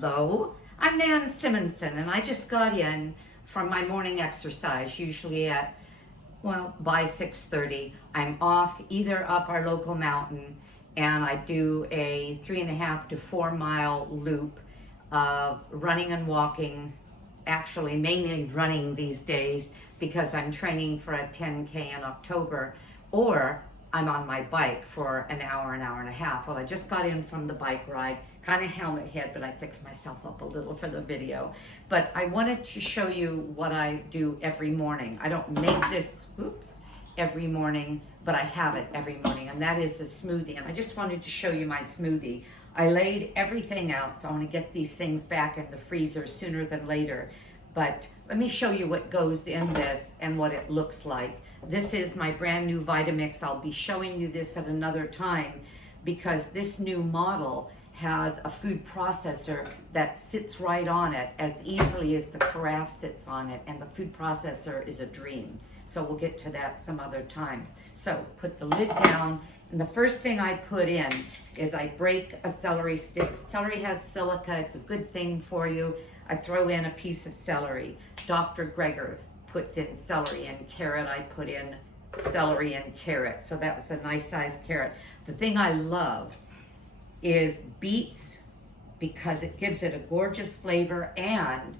Hello, I'm Nan Simonsen, and I just got in from my morning exercise, usually at, well, by 6:30. I'm off either up our local mountain, and I do a 3.5 to 4 mile loop of running and walking, actually mainly running these days because I'm training for a 10K in October, or I'm on my bike for an hour and a half. Well, I just got in from the bike ride, kind of helmet head, but I fixed myself up a little for the video. But I wanted to show you what I do every morning. I don't make this, every morning, but I have it every morning, and that is a smoothie. And I just wanted to show you my smoothie. I laid everything out, so I want to get these things back in the freezer sooner than later. But let me show you what goes in this and what it looks like. This is my brand new Vitamix. I'll be showing you this at another time because this new model has a food processor that sits right on it as easily as the carafe sits on it, and the food processor is a dream. So we'll get to that some other time. So put the lid down, and the first thing I put in is I break a celery stick. Celery has silica, it's a good thing for you. I throw in a piece of celery. Dr. Greger puts in celery and carrot. I put in celery and carrot. So that was a nice sized carrot. The thing I love is beets because it gives it a gorgeous flavor, and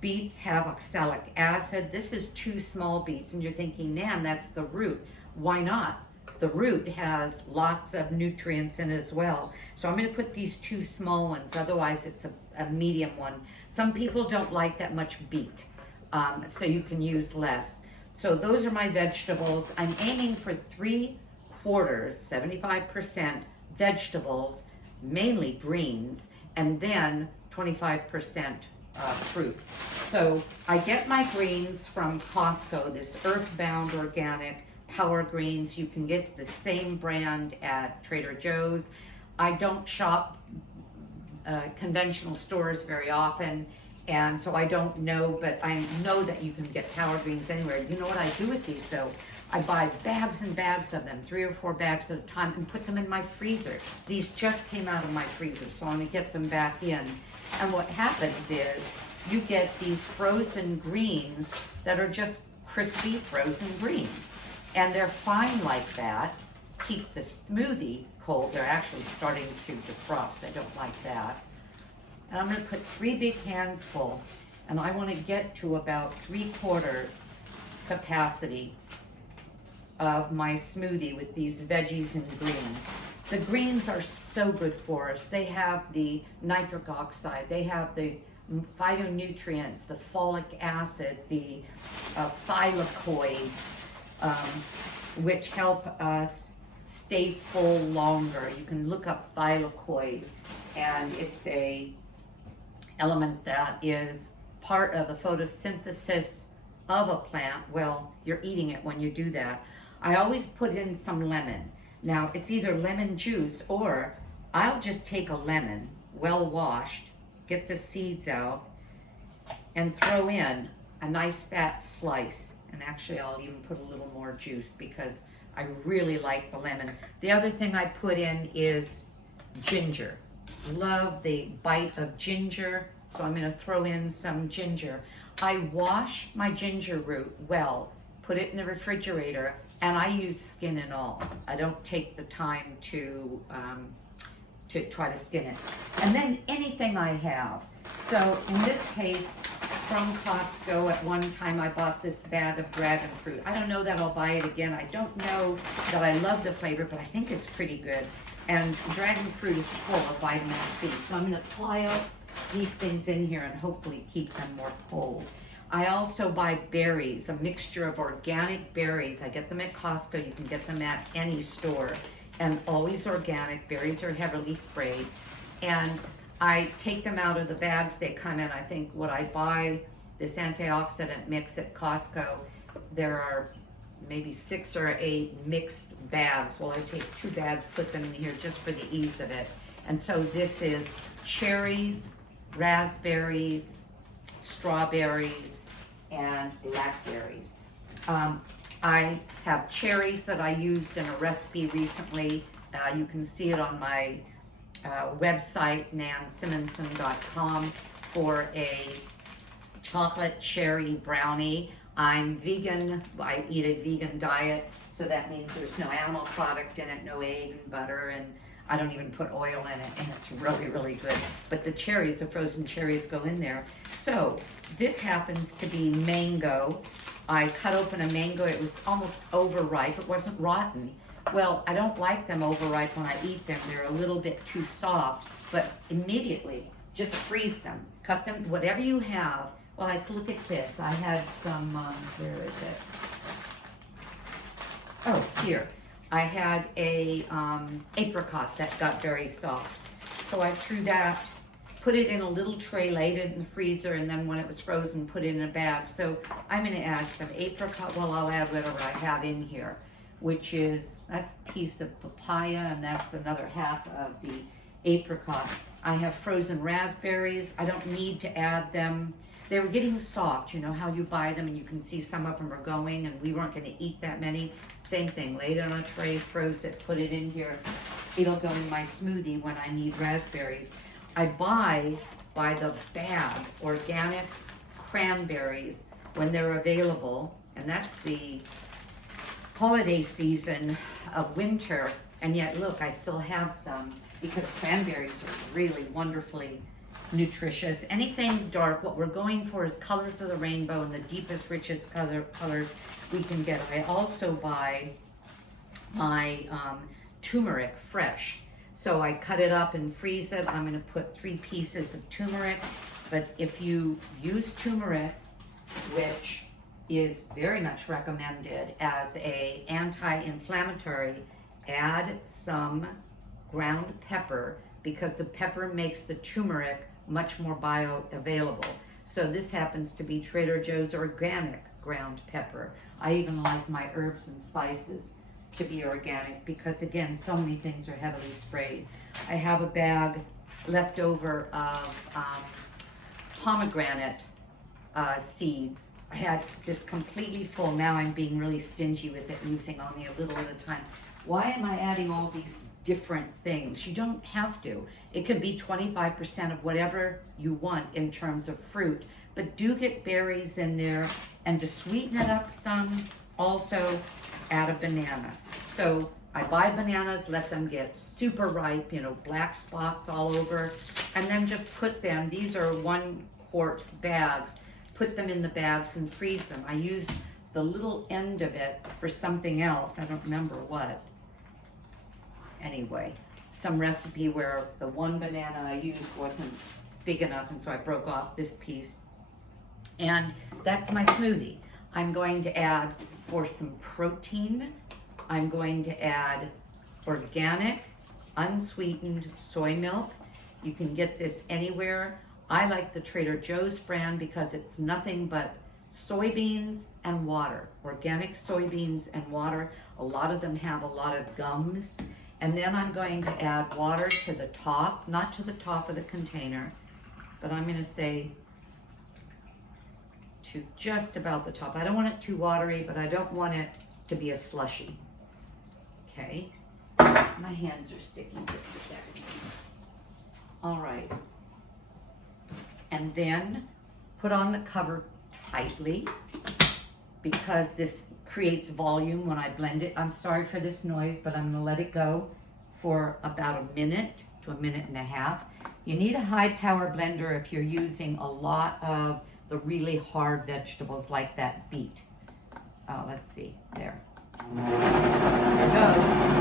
beets have oxalic acid. This is 2 small beets, and you're thinking, Nan, that's the root. Why not? The root has lots of nutrients in it as well. So I'm going to put these 2 small ones, otherwise it's a medium one. Some people don't like that much beet, so you can use less. So those are my vegetables. I'm aiming for 3/4, 75% vegetables, mainly greens, and then 25% fruit. So I get my greens from Costco, this earthbound organic Power Greens. You can get the same brand at Trader Joe's. I don't shop conventional stores very often, and so I don't know, but I know that you can get Power Greens anywhere. You know what I do with these though? I buy bags and bags of them, 3 or 4 bags at a time, and put them in my freezer. These just came out of my freezer, so I'm gonna get them back in. And what happens is you get these frozen greens that are just crispy frozen greens. And they're fine like that. Keep the smoothie cold. They're actually starting to defrost. I don't like that. And I'm gonna put 3 big hands full, and I wanna get to about 3/4 capacity of my smoothie with these veggies and greens. The greens are so good for us. They have the nitric oxide, they have the phytonutrients, the folic acid, the thylakoids, which help us stay full longer. You can look up thylakoid, and it's a element that is part of the photosynthesis of a plant. Well, you're eating it when you do that. I always put in some lemon. Now, it's either lemon juice, or I'll just take a lemon, well washed, get the seeds out, and throw in a nice fat slice. And actually, I'll even put a little more juice because I really like the lemon. The other thing I put in is ginger. Love the bite of ginger, so I'm going to throw in some ginger. I wash my ginger root well, put it in the refrigerator, and I use skin and all. I don't take the time to try to skin it. And then anything I have. So in this case, from Costco, at one time I bought this bag of dragon fruit. I don't know that I'll buy it again. I don't know that I love the flavor, but I think it's pretty good. And dragon fruit is full of vitamin C. So I'm going to pile these things in here and hopefully keep them more cold. I also buy berries, a mixture of organic berries. I get them at Costco. You can get them at any store. And always organic. Berries are heavily sprayed. And I take them out of the bags they come in. I think what I buy, this antioxidant mix at Costco, there are maybe 6 or 8 mixed bags. Well, I take 2 bags, put them in here just for the ease of it. And so this is cherries, raspberries, strawberries, and blackberries. I have cherries that I used in a recipe recently. You can see it on my website, nansimonsen.com, for a chocolate cherry brownie. I'm vegan. I eat a vegan diet, so that means there's no animal product in it, no egg and butter, and I don't even put oil in it, and it's really, really good. But the cherries, the frozen cherries, go in there. So this happens to be mango. I cut open a mango. It was almost overripe. It wasn't rotten. Well, I don't like them overripe when I eat them. They're a little bit too soft, but immediately just freeze them. Cut them, whatever you have. Well, look at this. I had some, where is it? Oh, here. I had a apricot that got very soft. So I threw that, put it in a little tray, laid it in the freezer, and then when it was frozen, put it in a bag. So I'm gonna add some apricot. Well, I'll add whatever I have in here, which is, that's a piece of papaya, and that's another half of the apricot. I have frozen raspberries. I don't need to add them. They were getting soft, you know how you buy them and you can see some of them are going, and we weren't going to eat that many. Same thing, laid it on a tray, froze it, put it in here. It'll go in my smoothie when I need raspberries. I buy by the bag organic cranberries when they're available, and that's the holiday season of winter, and yet look, I still have some because cranberries are really wonderfully nutritious. Anything dark, what we're going for is colors of the rainbow, and the deepest, richest colors we can get. I also buy my turmeric fresh. So I cut it up and freeze it. I'm gonna put 3 pieces of turmeric, but if you use turmeric, which is very much recommended as a anti-inflammatory, add some ground pepper, because the pepper makes the turmeric much more bioavailable. So this happens to be Trader Joe's organic ground pepper. I even like my herbs and spices to be organic because, again, so many things are heavily sprayed. I have a bag left over of pomegranate seeds. I had this completely full. Now I'm being really stingy with it, using only a little at a time. Why am I adding all these different things? You don't have to. It could be 25% of whatever you want in terms of fruit, but do get berries in there. And to sweeten it up some, also add a banana. So I buy bananas, let them get super ripe, you know, black spots all over, and then just put them, these are 1 quart bags, put them in the bags and freeze them. I used the little end of it for something else. I don't remember what. Anyway, some recipe where the 1 banana I used wasn't big enough, and so I broke off this piece. And that's my smoothie. I'm going to add, for some protein, I'm going to add organic, unsweetened soy milk. You can get this anywhere. I like the Trader Joe's brand because it's nothing but soybeans and water, organic soybeans and water. A lot of them have a lot of gums. And then I'm going to add water to the top, not to the top of the container, but I'm going to say to just about the top. I don't want it too watery, but I don't want it to be a slushy. Okay, my hands are sticking, just a second. All right, and then put on the cover tightly because this creates volume when I blend it. I'm sorry for this noise, but I'm gonna let it go for about a minute to a minute and a half. You need a high power blender if you're using a lot of the really hard vegetables like that beet. Oh, let's see, there. There it goes.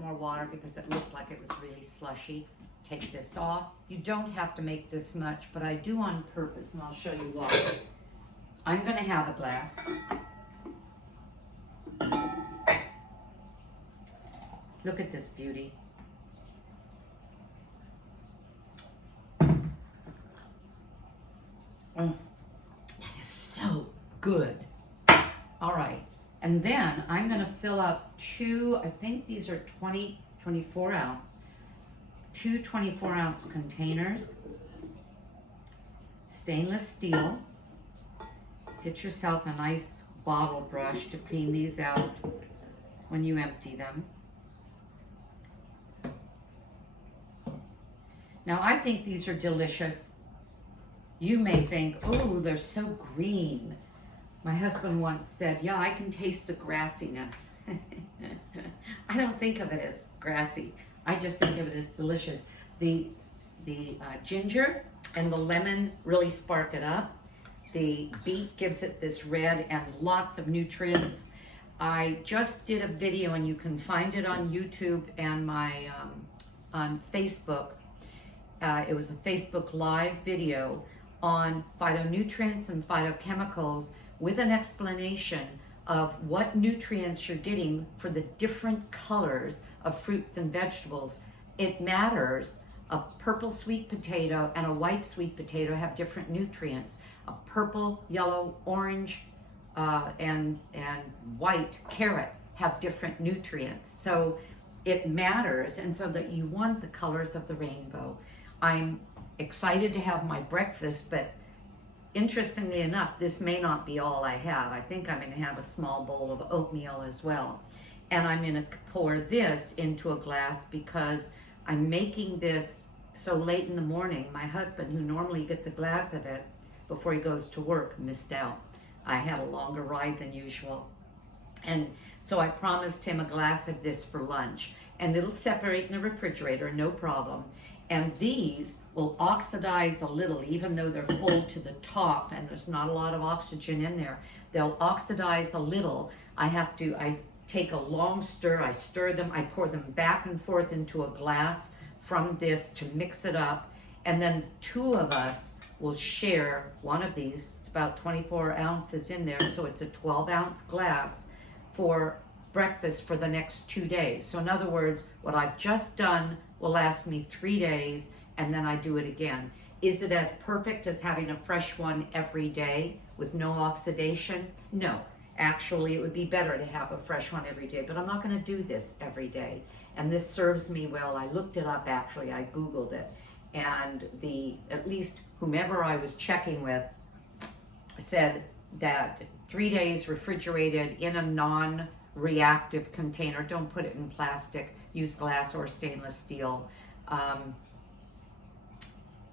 more water because it looked like it was really slushy. Take this off. You don't have to make this much, but I do on purpose, and I'll show you why. I'm going to have a glass. Look at this beauty. Oh, that is so good. All right. And then I'm going to fill up I think these are 24 ounce, two 24-ounce containers, stainless steel. Get yourself a nice bottle brush to clean these out when you empty them. Now I think these are delicious. You may think, oh, they're so green. My husband once said, yeah, I can taste the grassiness. I don't think of it as grassy. I just think of it as delicious. The ginger and the lemon really spark it up. The beet gives it this red and lots of nutrients. I just did a video, and you can find it on YouTube and my on Facebook. It was a Facebook Live video on phytonutrients and phytochemicals with an explanation of what nutrients you're getting for the different colors of fruits and vegetables. It matters. A purple sweet potato and a white sweet potato have different nutrients. A purple, yellow, orange, and white carrot have different nutrients. So it matters, and so that you want the colors of the rainbow. I'm excited to have my breakfast, but interestingly enough, this may not be all I have. I think I'm going to have a small bowl of oatmeal as well. And I'm going to pour this into a glass because I'm making this so late in the morning. My husband, who normally gets a glass of it before he goes to work, missed out. I had a longer ride than usual. And so I promised him a glass of this for lunch. And it'll separate in the refrigerator, no problem. And these will oxidize a little, even though they're full to the top and there's not a lot of oxygen in there. They'll oxidize a little. I take a long stir, I stir them, I pour them back and forth into a glass from this to mix it up. And then two of us will share one of these. It's about 24 ounces in there, so it's a 12-ounce glass for breakfast for the next 2 days. So in other words, what I've just done will last me 3 days, and then I do it again. Is it as perfect as having a fresh one every day with no oxidation? No. Actually, it would be better to have a fresh one every day, but I'm not going to do this every day. And this serves me well. I looked it up, actually. I Googled it. And at least whomever I was checking with said that 3 days refrigerated in a non-reactive container. Don't put it in plastic. Use glass or stainless steel.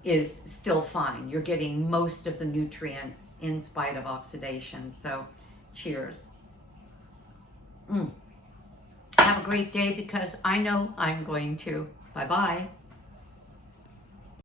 Is still fine. You're getting most of the nutrients in spite of oxidation. So, cheers. Have a great day, because I know I'm going to. Bye-bye.